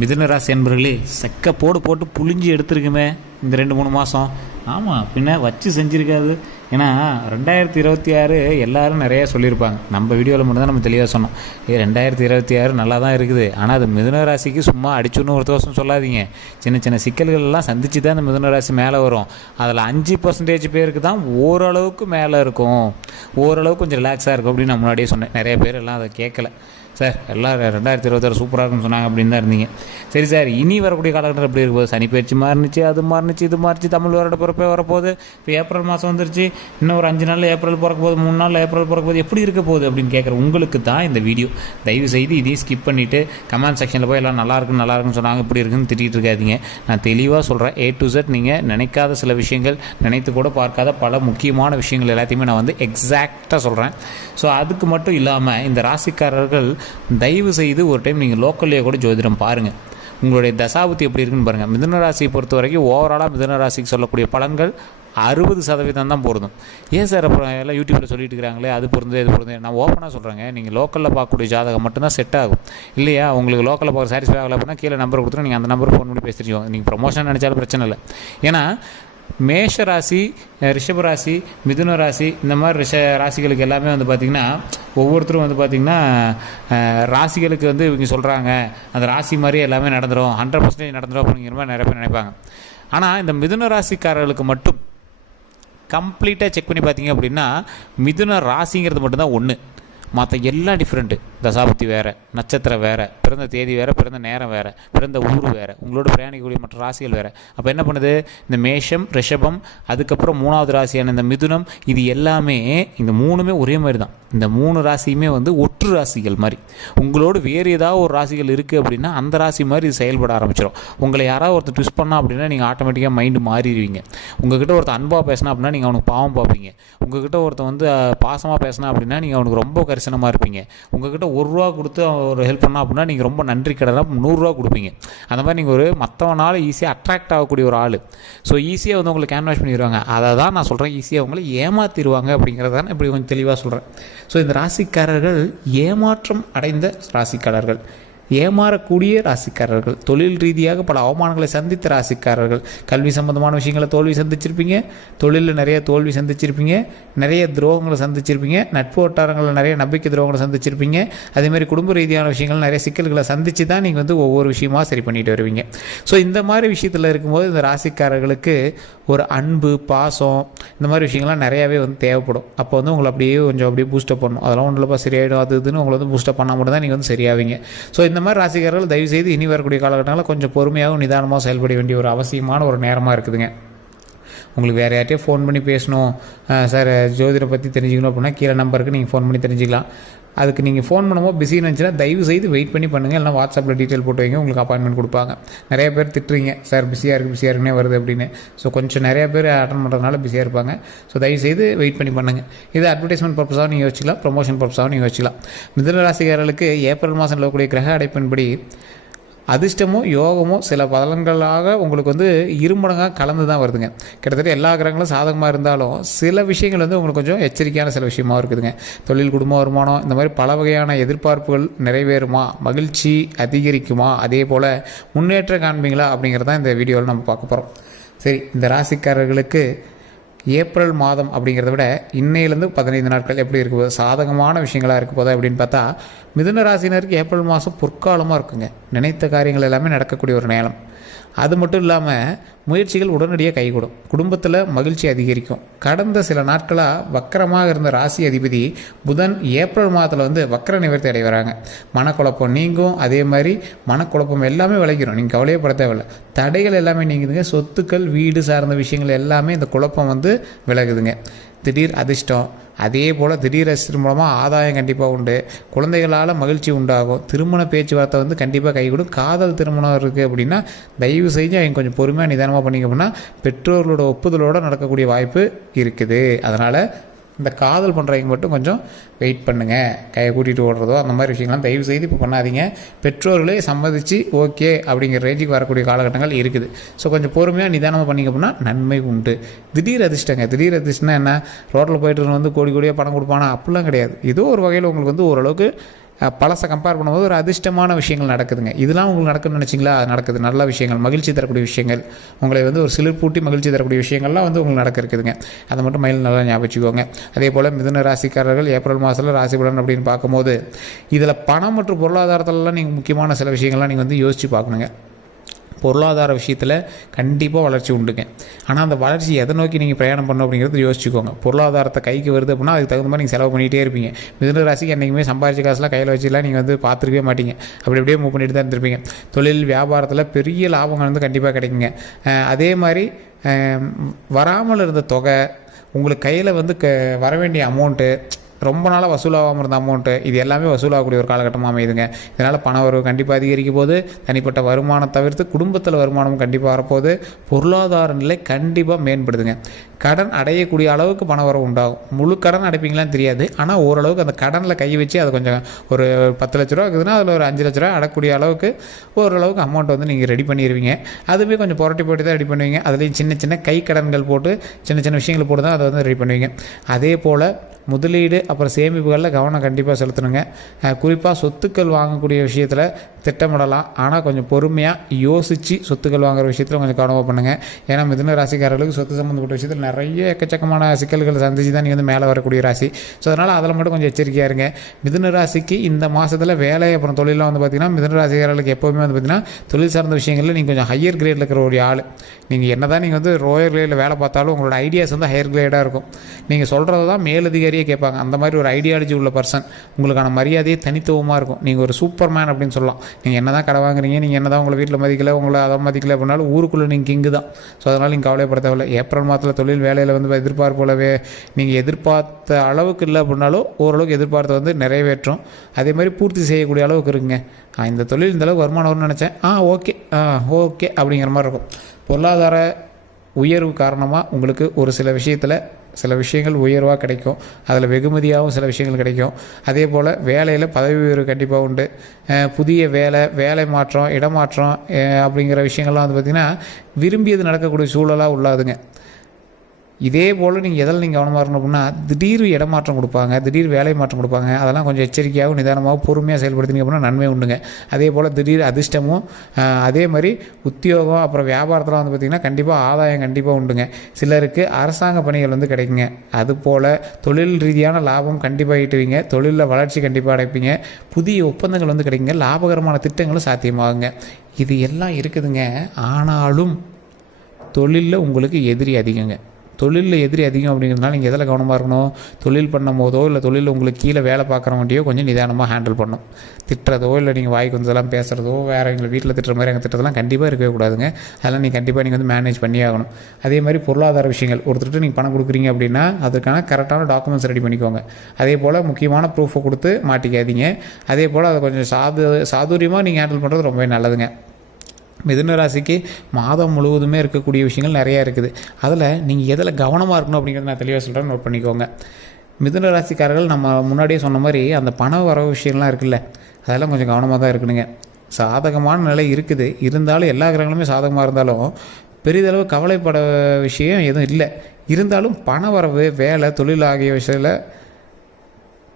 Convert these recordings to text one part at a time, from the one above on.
மிதுன ராசி அன்பர்களே, செக்க போட்டு புளிஞ்சு எடுத்துருக்குமே இந்த 2-3 மாதம். ஆமாம், பின்ன வச்சு செஞ்சுருக்காது. ஏன்னா 2026 எல்லோரும் நிறையா சொல்லியிருப்பாங்க. நம்ம வீடியோவில் மட்டும்தான் நம்ம தெளிவாக சொன்னோம். 2026 நல்லா தான் இருக்குது. ஆனால் அது மிதுன ராசிக்கு சும்மா அடிச்சுன்னு ஒரு தோசம் சொல்லாதீங்க. சின்ன சின்ன சிக்கல்கள் எல்லாம் சந்திச்சு தான் இந்த மிதுன ராசி மேலே வரும். அதில் 5% பேருக்கு தான் ஓரளவுக்கு மேலே இருக்கும், ஓரளவுக்கு கொஞ்சம் ரிலாக்ஸாக இருக்கும் அப்படின்னு நான் முன்னாடியே சொன்னேன். நிறைய பேர் எல்லாம் அதை கேட்கல. சார் எல்லாம் 2026 சூப்பராக இருக்குன்னு சொன்னாங்க அப்படின்னு தான் இருந்தீங்க. சரி சார், இனி வரக்கூடிய காலகட்டம் எப்படி இருக்கும்போது சனி பயிற்சி மாறினுச்சு, அது மாறினுச்சு, இது மாறிச்சு, தமிழ் வருட பிறப்பே வரப்போகுது. இப்போ ஏப்ரல் மாதம் வந்துருச்சு, இன்னும் ஒரு 5 நாளில் ஏப்ரல் பிறக்க போகுது, 3 நாளில் ஏப்ரல் பிறக்க போகுது. எப்படி இருக்க போகுது அப்படின்னு கேட்குற உங்களுக்கு தான் இந்த வீடியோ. தயவு செய்து இதையும் ஸ்கிப் பண்ணிவிட்டு கமெண்ட் செக்ஷனில் போய் எல்லாம் நல்லா இருக்குன்னு சொன்னாங்க, இப்படி இருக்குன்னு திட்டிகிட்டு இருக்காதிங்க. நான் தெளிவாக சொல்கிறேன், A to Z. நீங்கள் நினைக்காத சில விஷயங்கள், நினைத்து கூட பார்க்காத பல முக்கியமான விஷயங்கள் எல்லாத்தையுமே நான் வந்து எக்ஸாக்டாக சொல்கிறேன். ஸோ அதுக்கு மட்டும் இல்லாமல் இந்த ராசிக்காரர்கள் தயவு செய்து ஒரு டைம் நீங்கள் லோக்கல்லையே கூட ஜோதிடம் பாருங்கள். உங்களுடைய தசாபுத்தி எப்படி இருக்குன்னு பாருங்கள். மிதுன ராசியை பொறுத்த வரைக்கும் ஓவராலாக மிதுன ராசிக்கு சொல்லக்கூடிய பலன்கள் 60% தான் பொருந்தும். ஏன் சார் அப்புறம் எல்லாம் யூடியூப்பில் சொல்லிட்டு இருக்கிறாங்களே அது பொருந்தது இது பொருந்தது? நான் ஓப்பனாக சொல்கிறேங்க, நீங்கள் லோக்கலில் பார்க்கக்கூடிய ஜாதகம் மட்டும்தான் செட் ஆகும். இல்லையா, உங்களுக்கு லோக்கலில் பார்க்க சாட்டிஸ்ஃபை ஆகலை அப்படின்னா கீழே நம்பர் கொடுத்துட்டு நீங்கள் அந்த நம்பருக்கு ஃபோன் பண்ணி பேசிடுவோம். நீங்கள் ப்ரொமோஷன் நினச்சாலும் பிரச்சனை இல்லை. ஏன்னா மேஷ ராசி, ரிஷப ராசி, மிதுன ராசி, இந்த மாதிரி ராசிகளுக்கு எல்லாமே வந்து பார்த்திங்கன்னா ஒவ்வொருத்தரும் வந்து பார்த்திங்கன்னா ராசிகளுக்கு வந்து இவங்க சொல்கிறாங்க அந்த ராசி மாதிரி எல்லாமே நடந்துடும், 100% நடந்துடும் அப்படிங்கிற மாதிரி நிறைய பேர் நினைப்பாங்க. ஆனால் இந்த மிதுன ராசிக்காரர்களுக்கு மட்டும் கம்ப்ளீட்டாக செக் பண்ணி பார்த்தீங்க அப்படின்னா மிதுன ராசிங்கிறது மட்டும்தான் ஒன்று. மற்ற எல்லாம் டிஃப்ரெண்ட்டு. தசாபுத்தி வேறு, நட்சத்திரம் வேறு, பிறந்த தேதி வேறு, பிறந்த நேரம் வேறு, பிறந்த ஊர் வேறு, உங்களோட பிரயாணிக்கக்கூடிய மற்ற ராசிகள் வேறு. அப்போ என்ன பண்ணுது, இந்த மேஷம், ரிஷபம், அதுக்கப்புறம் 3வது ராசியான இந்த மிதுனம், இது எல்லாமே இந்த 3மே ஒரே மாதிரி தான். இந்த 3 ராசியுமே வந்து ஒற்று ராசிகள் மாதிரி. உங்களோட வேறு ஏதாவது ஒரு ராசிகள் இருக்குது அப்படின்னா அந்த ராசி மாதிரி இது செயல்பட ஆரம்பிச்சிடும். உங்களை யாராவது ஒருத்தர் ட்விஸ்ட் பண்ணா அப்படின்னா நீங்கள் ஆட்டோமேட்டிக்காக மைண்டு மாறிடுவீங்க. உங்கள்கிட்ட ஒருத்தர் அன்பாக பேசினா அப்படின்னா நீங்கள் அவனுக்கு பாவம் பார்ப்பீங்க. உங்கள்கிட்ட ஒருத்தர் வந்து பாசமாக பேசினா அப்படின்னா நீங்கள் அவனுக்கு ரொம்ப கரிசனமாக இருப்பீங்க. உங்கள்கிட்ட ₹1 கொடுத்து ஒரு ஹெல்ப் பண்ணா அப்படின்னா நீங்கள் ரொம்ப நன்றி கடனாக ₹100 கொடுப்பீங்க. அந்த மாதிரி நீங்கள் ஒரு மற்றவனால் ஈஸியாக அட்ராக்ட் ஆகக்கூடிய ஒரு ஆள். ஸோ ஈஸியாக வந்து உங்களை கேன்வாஷ் பண்ணிடுவாங்க. அதை தான் நான் சொல்கிறேன், ஈஸியாக உங்களை ஏமாற்றிடுவாங்க அப்படிங்கிறத நான் இப்படி கொஞ்சம் தெளிவாக சொல்கிறேன். ஸோ இந்த ராசிக்காரர்கள் ஏமாற்றம் அடைந்த ராசிக்காரர்கள், ஏமாறக்கூடிய ராசிக்காரர்கள், தொழில் ரீதியாக பல அவமானங்களை சந்தித்த ராசிக்காரர்கள், கல்வி சம்பந்தமான விஷயங்களை தோல்வி சந்திச்சிருப்பீங்க, தொழிலில் நிறைய தோல்வி சந்திச்சிருப்பீங்க, நிறைய துரோகங்களை சந்திச்சிருப்பீங்க, நட்பு வட்டாரங்களில் நிறைய நம்பிக்கை துரோகங்களை சந்திச்சிருப்பீங்க. அதேமாதிரி குடும்ப ரீதியான விஷயங்கள் நிறைய சிக்கல்களை சந்தித்து தான் நீங்கள் வந்து ஒவ்வொரு விஷயமாக சரி பண்ணிட்டு வருவீங்க. ஸோ இந்த மாதிரி விஷயத்தில் இருக்கும்போது இந்த ராசிக்காரர்களுக்கு ஒரு அன்பு, பாசம், இந்த மாதிரி விஷயங்கள்லாம் நிறையாவே வந்து தேவைப்படும். அப்போ வந்து உங்களை அப்படியே கொஞ்சம் அப்படியே பூஸ்டப் பண்ணணும். அதெல்லாம் ஒன்றும் சரியாயிடும், அது இதுன்னு உங்களை வந்து பூஸ்டப் பண்ணால் மட்டும் தான் நீங்கள் வந்து சரியாவீங்க. ஸோ இந்த மாதிரி ராசிக்காரர்கள் தயவுசெய்து இனி வரக்கூடிய காலகட்டங்களில் கொஞ்சம் பொறுமையாகவும் நிதானமாக செயல்பட வேண்டிய ஒரு அவசியமான ஒரு நேரமாக இருக்குதுங்க. உங்களுக்கு வேறு யார்ட்டையும் ஃபோன் பண்ணி பேசணும், சார் ஜோதிடரை பற்றி தெரிஞ்சுக்கணும் அப்படின்னா கீழே நம்பருக்கு நீங்கள் ஃபோன் பண்ணி தெரிஞ்சுக்கலாம். அதுக்கு நீங்கள் ஃபோன் பண்ணும்போது பிஸின்னு இருந்துச்சுன்னா தயவு செய்து வெயிட் பண்ணி பண்ணுங்கள். இல்லைனா வாட்ஸ்அப்பில் டீட்டெயில் போட்டு வைங்க, உங்களுக்கு அப்பாயின்மெண்ட் கொடுப்பாங்க. நிறைய பேர் திட்டுறீங்க, சார் பிஸியாக இருக்குன்னே வருது அப்படின்னு. ஸோ கொஞ்சம் நிறைய பேர் அட்டன் பண்ணுறதுனால பிஸியாக இருப்பாங்க. ஸோ தயவுசெய்து வெயிட் பண்ணி பண்ணுங்கள். இது அட்வர்டைஸ்மெண்ட் பர்பஸாக நீங்கள் வச்சுக்கலாம், ப்ரொமோஷன் பர்பஸாக நீங்கள் வச்சுக்கலாம். மிதுன ராசிக்காரர்களுக்கு ஏப்ரல் மாதம் நிலவக்கூடிய கிரக அடைப்பின்படி அதிர்ஷ்டமோ யோகமோ சில பலன்களாக உங்களுக்கு வந்து இருமடங்காக கலந்து தான் வருதுங்க. கிட்டத்தட்ட எல்லா கிரகங்களும் சாதகமாக இருந்தாலும் சில விஷயங்கள் வந்து உங்களுக்கு கொஞ்சம் எச்சரிக்கையான சில விஷயமாக இருக்குதுங்க. தொழில், குடும்ப வருமானம், இந்த மாதிரி பல வகையான எதிர்பார்ப்புகள் நிறைவேறுமா, மகிழ்ச்சி அதிகரிக்குமா, அதே போல் முன்னேற்றம் காண்பீங்களா அப்படிங்கிறதான் இந்த வீடியோவில் நம்ம பார்க்க போகிறோம். சரி, இந்த ராசிக்காரர்களுக்கு ஏப்ரல் மாதம் அப்படிங்கிறத விட இன்னையிலேருந்து 15 நாட்கள் எப்படி இருக்குது, சாதகமான விஷயங்களாக இருக்க போதா அப்படின்னு பார்த்தா மிதுன ராசினருக்கு ஏப்ரல் மாதம் பொற்காலமாக இருக்குங்க. நினைத்த காரியங்கள் எல்லாமே நடக்கக்கூடிய ஒரு நேரம். அது மட்டும் இல்லாமல் முயற்சிகள் உடனடியாக கைகூடும். குடும்பத்தில் மகிழ்ச்சி அதிகரிக்கும். கடந்த சில நாட்களாக வக்கரமாக இருந்த ராசி அதிபதி புதன் ஏப்ரல் மாதத்தில் வந்து வக்கர நிவர்த்தி அடைகிறாங்க. மனக்குழப்பம் நீங்கும். அதே மாதிரி மனக்குழப்பம் எல்லாமே விளைக்கிறோம், நீங்கள் கவலையே பட தேவையில்லை. தடைகள் எல்லாமே நீங்குதுங்க. சொத்துக்கள், வீடு சார்ந்த விஷயங்கள் எல்லாமே இந்த குழப்பம் வந்து விலகுதுங்க. திடீர் அதிர்ஷ்டம், அதே போல் திடீர் அதிர்ஷ்டம் மூலமாக ஆதாயம் கண்டிப்பாக உண்டு. குழந்தைகளால் மகிழ்ச்சி உண்டாகும். திருமண பேச்சுவார்த்தை வந்து கண்டிப்பாக கைகூடும். காதல் திருமணம் இருக்குது அப்படின்னா தயவு செஞ்சு அவங்க கொஞ்சம் பொறுமையாக நிதானமாக பண்ணிங்க அப்படின்னா பெற்றோர்களோட ஒப்புதலோடு நடக்கக்கூடிய வாய்ப்பு இருக்குது. அதனால் இந்த காதல் பண்ணுறவங்க மட்டும் கொஞ்சம் வெயிட் பண்ணுங்கள். கையை கூட்டிகிட்டு ஓடுறதோ அந்த மாதிரி விஷயங்கள்லாம் தயவு செய்து இப்போ பண்ணாதீங்க. பெற்றோர்களே சம்மதித்து ஓகே அப்படிங்கிற ரேஞ்சுக்கு வரக்கூடிய காலகட்டங்கள் இருக்குது. ஸோ கொஞ்சம் பொறுமையாக நிதானமாக பண்ணிங்க அப்படின்னா நன்மை உண்டு. திடீர் அதிர்ஷ்டங்க. திடீர் அதிர்ஷ்டம்னா என்ன, ரோட்டில் போய்ட்டு வந்து கோடி கோடியாக பணம் கொடுப்பானா அப்படிலாம் கிடையாது. ஏதோ ஒரு வகையில் உங்களுக்கு வந்து ஓரளவுக்கு பழசை கம்பேர் பண்ணும்போது ஒரு அதிர்ஷ்டமான விஷயங்கள் நடக்குதுங்க. இதெல்லாம் உங்களுக்கு நடக்குதுன்னு நினச்சிங்களா? நடக்குது. நல்ல விஷயங்கள், மகிழ்ச்சி தரக்கூடிய விஷயங்கள், உங்களை வந்து ஒரு சிலிர்ப்பூட்டி மகிழ்ச்சி தரக்கூடிய விஷயங்கள்லாம் வந்து உங்களுக்கு நடக்க இருக்குதுங்க. அதை மட்டும் மைண்டில் நல்லா ஞாபகம் வச்சுக்கோங்க. அதே போல் மிதுன ராசிக்காரர்கள் ஏப்ரல் மாதத்தில் ராசி பலன் அப்படின்னு பார்க்கும்போது இதில் பணம் மற்றும் பொருளாதாரத்திலலாம் நீங்கள் முக்கியமான சில விஷயங்கள்லாம் நீங்கள் வந்து யோசித்து பார்க்கணுங்க. பொருளாதார விஷயத்தில் கண்டிப்பாக வளர்ச்சி உண்டுங்க. ஆனால் அந்த வளர்ச்சி எதை நோக்கி நீங்கள் பிரயாணம் பண்ணணும் அப்படிங்கிறது யோசிச்சுக்கோங்க. பொருளாதாரத்தை கைக்கு வருது அப்படின்னா அதுக்கு தகுந்த மாதிரி நீங்கள் செலவு பண்ணிகிட்டே இருப்பீங்க. மிதுன ராசிக்கு என்றைக்குமே சம்பாதிச்ச காசுலாம் கையில் வச்சுலாம் நீங்கள் வந்து பார்த்துருக்கவே மாட்டீங்க. அப்படி அப்படியே மூவ் பண்ணிட்டு தான் இருந்திருப்பீங்க. தொழில் வியாபாரத்தில் பெரிய லாபங்கள் வந்து கண்டிப்பாக கிடைக்குங்க. அதே மாதிரி வராமல் இருந்த தொகை, உங்களுக்கு கையில் வந்து வர வேண்டிய அமௌண்ட்டு, ரொம்ப நாளாக வசூலாகாமல் இருந்த அமௌண்ட்டு, இது எல்லாமே வசூலாகக்கூடிய ஒரு காலகட்டமாக அமையுதுங்க. இதனால் பண வரவு கண்டிப்பாக அதிகரிக்கும் போது, தனிப்பட்ட வருமானம் தவிர்த்து குடும்பத்தில் வருமானமும் கண்டிப்பாக வரப்போது, பொருளாதார நிலை கண்டிப்பாக மேம்படுதுங்க. கடன் அடையக்கூடிய அளவுக்கு பண வரவு உண்டாகும். முழு கடன் அடைப்பீங்களான்னு தெரியாது, ஆனால் ஓரளவுக்கு அந்த கடனில் கை வச்சு அதை கொஞ்சம் ஒரு 10 லட்ச ரூபா இருக்குதுன்னா அதில் ஒரு 5 லட்ச ரூபா அடக்கூடிய அளவுக்கு ஓரளவுக்கு அமௌண்ட் வந்து நீங்கள் ரெடி பண்ணிடுவீங்க. அதுவே கொஞ்சம் புரட்டி போட்டு தான் ரெடி பண்ணுவீங்க. அதுலேயும் சின்ன சின்ன கை கடன்கள் போட்டு சின்ன சின்ன விஷயங்கள் போட்டு தான் அதை வந்து ரெடி பண்ணுவீங்க. அதே போல் முதலீடு அப்புறம் சேமிப்புகளில் கவனம் கண்டிப்பாக செலுத்தணுங்க. குறிப்பாக சொத்துக்கள் வாங்கக்கூடிய விஷயத்தில் திட்டமிடலாம், ஆனால் கொஞ்சம் பொறுமையாக யோசித்து சொத்துக்கள் வாங்குகிற விஷயத்தில் கொஞ்சம் கவனமாக பண்ணுங்கள். ஏன்னா மிதுன ராசிக்காரர்களுக்கு சொத்து சம்மந்தப்பட்ட விஷயத்தில் நிறைய எக்கச்சக்கமான சிக்கல்களை சந்திச்சு தான் நீங்கள் வந்து மேலே வரக்கூடிய ராசி. ஸோ அதனால் அதில் மட்டும் கொஞ்சம் எச்சரிக்கையாக இருங்க. மிதுன ராசிக்கு இந்த மாதத்தில் வேலை அப்புறம் தொழிலாம் வந்து பார்த்திங்கன்னா மிதுன ராசிக்காரர்களுக்கு எப்போவுமே வந்து பார்த்திங்கன்னா தொழில் சார்ந்த விஷயங்களில் நீங்கள் கொஞ்சம் ஹையர் கிரேடில் இருக்கிற ஒரு ஆள். நீங்கள் என்ன தான் நீங்கள் வந்து ரோயர் கிரேடில் வேலை பார்த்தாலும் உங்களோட ஐடியாஸ் வந்து ஹையர் கிரேடாக இருக்கும். நீங்கள் சொல்கிறது தான் மேலதிகாரியே கேட்பாங்க. அந்த மாதிரி ஒரு ஐடியாலஜி உள்ள பர்சன். உங்களுக்கான மரியாதையே தனித்துவமாக இருக்கும். நீங்கள் ஒரு சூப்பர் மேன் அப்படின்னு சொல்லலாம். நீங்கள் என்ன தான் கடை வாங்குறீங்க, நீங்கள் என்ன தான் உங்களை வீட்டில் மதிக்கலை, உங்களை அதை மதிக்கலை அப்படின்னாலும் ஊருக்குள்ளே நீங்கள் கிங்கு தான். ஸோ அதனால் நீங்கள் கவலைப்பட தேவையில்லை. ஏப்ரல் மாதத்தில் தொழில் வேலையில் வந்து எதிர்பார்ப்போலவே நீங்கள் எதிர்பார்த்த அளவுக்கு இல்லை அப்படின்னாலும் ஓரளவுக்கு எதிர்பார்த்த வந்து நிறைவேற்றும். அதே மாதிரி பூர்த்தி செய்யக்கூடிய அளவுக்கு இருக்குங்க. இந்த தொழில் இந்த அளவுக்கு வருமானம் வரும்னு நினச்சேன், ஓகே அப்படிங்கிற மாதிரி இருக்கும். பொருளாதார உயர்வு காரணமாக உங்களுக்கு ஒரு சில விஷயத்தில் சில விஷயங்கள் உயர்வாக கிடைக்கும். அதில் வெகுமதியாகவும் சில விஷயங்கள் கிடைக்கும். அதே போல் வேலையில் பதவி உயர்வு கண்டிப்பாக உண்டு. புதிய வேலை மாற்றம், இடமாற்றம் அப்படிங்கிற விஷயங்கள்லாம் வந்து பார்த்திங்கன்னா விரும்பியது நடக்கக்கூடிய சூழலாக உள்ளாதுங்க. இதே போல் நீங்கள் எதில் நீங்கள் கவனமாக இருக்கணும் அப்படின்னா திடீர் இடமாற்றம் கொடுப்பாங்க, திடீர் வேலை மாற்றம் கொடுப்பாங்க. அதெல்லாம் கொஞ்சம் எச்சரிக்கையாகவும் நிதானமாகவும் பொறுமையாக செயல்படுத்தினீங்க அப்படின்னா நன்மை உண்டுங்க. அதே போல் திடீர் அதிர்ஷ்டமும் அதே மாதிரி உத்தியோகம் அப்புறம் வியாபாரத்தில் வந்து பார்த்திங்கன்னா கண்டிப்பாக ஆதாயம் கண்டிப்பாக உண்டுங்க. சிலருக்கு அரசாங்க பணிகள் வந்து கிடைக்குங்க. அதுபோல் தொழில் ரீதியான லாபம் கண்டிப்பாக ஈட்டுவீங்க. தொழிலில் வளர்ச்சி கண்டிப்பாக அடைப்பீங்க. புதிய ஒப்பந்தங்கள் வந்து கிடைக்குங்க. லாபகரமான திட்டங்களும் சாத்தியமாகுங்க. இது எல்லாம் இருக்குதுங்க. ஆனாலும் தொழிலில் உங்களுக்கு எதிரி அதிகங்க. தொழிலில் எதிரி அதிகம் அப்படிங்கிறதுனால நீங்கள் எதில் கவனமாக இருக்கணும்? தொழில் பண்ணும் போதோ இல்லை தொழிலில் உங்களுக்கு கீழே வேலை பார்க்குறவங்கள்டையோ கொஞ்சம் நிதானமாக ஹேண்டில் பண்ணணும். திட்டுறதோ இல்லை நீங்கள் வாய்க்கு வந்ததெல்லாம் பேசுகிறதோ வேறு எங்களை வீட்டில் திட்டுற மாதிரி எங்கள் திட்டத்தெல்லாம் கண்டிப்பாக இருக்கவே கூடாதுங்க. அதெல்லாம் நீங்கள் கண்டிப்பாக நீங்கள் வந்து மேனேஜ் பண்ணி ஆகணும். அதே மாதிரி பொருளாதார விஷயங்கள், ஒருத்தர்கிட்ட நீங்கள் பணம் கொடுக்குறீங்க அப்படின்னா அதுக்கான கரெக்டான டாக்குமெண்ட்ஸ் ரெடி பண்ணிக்கோங்க. அதே போல் முக்கியமான ப்ரூஃபை கொடுத்து மாட்டிக்காதீங்க. அதே போல் அதை கொஞ்சம் சாதுரியமாக நீங்கள் ஹேண்டில் பண்ணுறது ரொம்பவே நல்லதுங்க. மிதுன ராசிக்கு மாதம் முழுவதுமே இருக்கக்கூடிய விஷயங்கள் நிறையா இருக்குது. அதில் நீங்கள் எதில் கவனமாக இருக்கணும் அப்படிங்கிறத நான் தெளிவாக சொல்கிறேன், நோட் பண்ணிக்கோங்க. மிதுன ராசிக்காரர்கள் நம்ம முன்னாடியே சொன்ன மாதிரி அந்த பண வரவு விஷயம்லாம் இருக்குல்ல, அதெல்லாம் கொஞ்சம் கவனமாக தான் இருக்கணுங்க. சாதகமான நிலை இருக்குது, இருந்தாலும் எல்லா கிரகங்களுமே சாதகமாக இருந்தாலும் பெரிதளவு கவலைப்பட விஷயம் எதுவும் இல்லை. இருந்தாலும் பண வரவு, வேலை, தொழில் ஆகிய விஷயத்தில்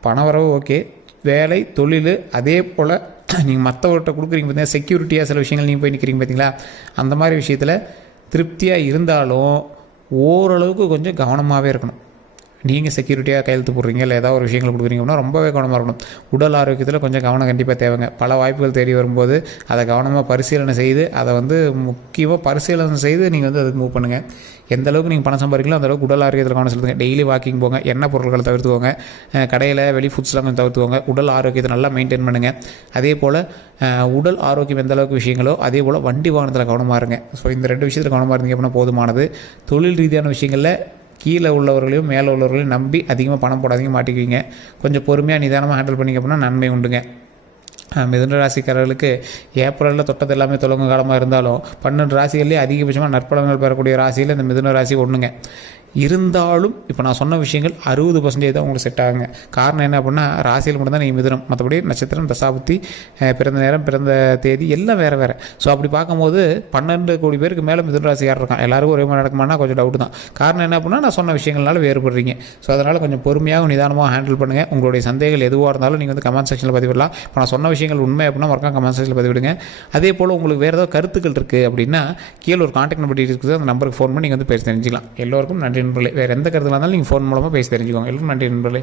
பணவரவு ஓகே, வேலை, தொழில், அதே போல் நீங்கள் மற்றவர்கிட்ட கொடுக்குறீங்க பார்த்தீங்கன்னா செக்யூரிட்டியாக சில விஷயங்கள் நீங்கள் போய் நிற்கிறீங்க பார்த்தீங்களா, அந்த மாதிரி விஷயத்தில் திருப்தியாக இருந்தாலும் ஓரளவுக்கு கொஞ்சம் கவனமாகவே இருக்கணும். நீங்கள் செக்யூரிட்டியாக கையெழுத்து போடுறீங்க இல்லை ஏதாவது ஒரு விஷயங்கள் கொடுக்குறீங்க அப்படின்னா ரொம்பவே கவனமாக இருக்கணும். உடல் ஆரோக்கியத்தில் கொஞ்சம் கவனம் கண்டிப்பாக தேவைங்க. பல வாய்ப்புகள் தேடி வரும்போது அதை கவனமாக பரிசீலனை செய்து அதை வந்து முக்கியமாக பரிசீலனை செய்து நீங்கள் வந்து அதுக்கு மூவ் பண்ணுங்கள். எந்த அளவுக்கு நீங்கள் பணம் சம்பாதிக்கலாம் அந்தளவுக்கு உடல் ஆரோக்கியத்தில் கவனம் செலுத்துங்க. டெய்லி வாக்கிங் போங்க, எண்ணெய் பொருட்களை தவிர்த்துக்கோங்க, கடையில் வெளி ஃபுட்ஸ்லாம் கொஞ்சம் தவிர்த்துக்கோங்க. உடல் ஆரோக்கியத்தை நல்லா மெயின்டைன் பண்ணுங்கள். அதே போல் உடல் ஆரோக்கியம் எந்த அளவுக்கு விஷயங்களோ அதே போல் வண்டி வாகனத்தில் கவனமாக இருங்க. ஸோ இந்த 2 விஷயத்தில் கவனமாக இருந்தீங்க அப்படின்னா போதுமானது. தொழில் ரீதியான விஷயங்களில் கீழே உள்ளவர்களையும் மேலே உள்ளவர்களையும் நம்பி அதிகமாக பணம் போடாதீங்க, மாட்டிக்குவீங்க. கொஞ்சம் பொறுமையாக நிதானமாக ஹேண்டில் பண்ணிங்க அப்படின்னா நன்மை உண்டுங்க. மிதுன ராசிக்காரர்களுக்கு ஏப்ரலில் தொட்டது எல்லாமே தொடங்கும் காலமாக இருந்தாலும் 12 ராசிகள்லேயே அதிகபட்சமாக நற்பலன்கள் பெறக்கூடிய ராசியில் இந்த மிதுன ராசி ஒன்றுங்க. இருந்தாலும் இப்போ நான் சொன்ன விஷயங்கள் 60% தான் உங்களுக்கு செட் ஆகுங்க. காரணம் என்ன அப்படின்னா ராசியில் மட்டும்தான் நீங்கள் மிதுனம், மற்றபடி நட்சத்திரம், தசாபுத்தி, பிறந்த நேரம், பிறந்த தேதி எல்லாம் வேறு வேறு. ஸோ அப்படி பார்க்கும்போது 12 கோடி பேருக்கு மேலே மிதுன ராசிக்காரர் இருக்கான். எல்லாருக்கும் ஒரே மாதிரி நடக்குமானா கொஞ்சம் டவுட் தான். காரணம் என்ன அப்படின்னா நான் சொன்ன விஷயங்கள்னால வேறுபடுறீங்க. ஸோ அதனால் கொஞ்சம் பொறுமையாக நிதானமாக ஹேண்டில் பண்ணுங்கள். உங்களுடைய சந்தேகங்கள் எதுவாக இருந்தாலும் நீங்கள் வந்து கமெண்ட் செக்ஷனில் பதிவிடலாம். இப்போ நான் சொன்ன விஷயங்கள் உண்மை அப்படின்னா மறக்காம கமெண்ட் செக்ஷனில் பதிவிடுங்க. அதே போல் உங்களுக்கு வேறு ஏதாவது கருத்துக்கள் இருக்குது அப்படின்னா கீழே ஒரு கான்டாக்ட் நம்பர் இருக்குது, அந்த நம்பருக்கு ஃபோன் பண்ணி நீங்கள் வந்து பேசி தெரிஞ்சுக்கலாம். எல்லோருக்கும் நன்றி நண்பர்களே. வேறு எந்த கருத்துலாம் இருந்தாலும் நீங்கள் ஃபோன் மூலமாக பேசி தெரிஞ்சுக்கோங்க. எல்லோரும் நன்றி நண்பர்களே.